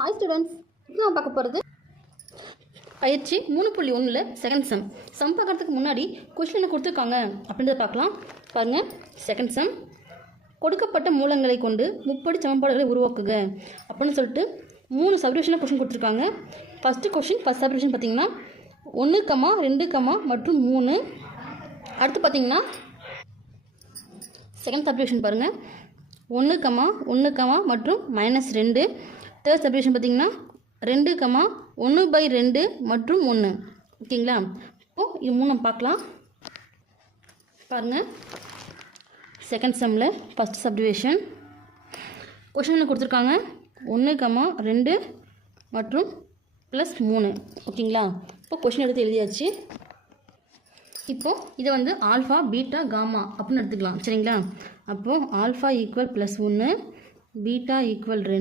Hi students, இப்போ நான் பார்க்க போகிறது பயிற்சி 3.1 செகண்ட் சம் பார்க்குறதுக்கு முன்னாடி கொஸ்டின் என்ன கொடுத்துருக்காங்க அப்படின்றத பார்க்கலாம். பாருங்கள், செகண்ட் சம். கொடுக்கப்பட்ட மூலங்களை கொண்டு முப்படி சமன்பாடுகளை உருவாக்குக அப்படின்னு சொல்லிட்டு 3 சப்டிவிஷனாக கொஸ்டின் கொடுத்துருக்காங்க. ஃபஸ்ட் சப்டிவிஷன் பார்த்தீங்கன்னா 1, 2, மற்றும் 3. அடுத்து பார்த்தீங்கன்னா செகண்ட் சப்டிவிஷன் பாருங்கள், 1, 1, மற்றும் -2. தேர்ட் சப்டிவிஷன் பார்த்தீங்கன்னா 2, 1/2 மற்றும் 1. ஓகேங்களா? இப்போது இது 3 நம்ம பார்க்கலாம். பாருங்கள், செகண்ட் சம்மில் ஃபஸ்ட் சப்டிவிஷன் கொஷின் கொடுத்துருக்காங்க 1, 2 மற்றும் +3. ஓகேங்களா? இப்போ கொஷின் எடுத்து எழுதியாச்சு. இப்போது இதை வந்து ஆல்ஃபா, பீட்டா, காமா அப்படின்னு எடுத்துக்கலாம். சரிங்களா? அப்போது ஆல்ஃபா = +1, பீட்டா = 2,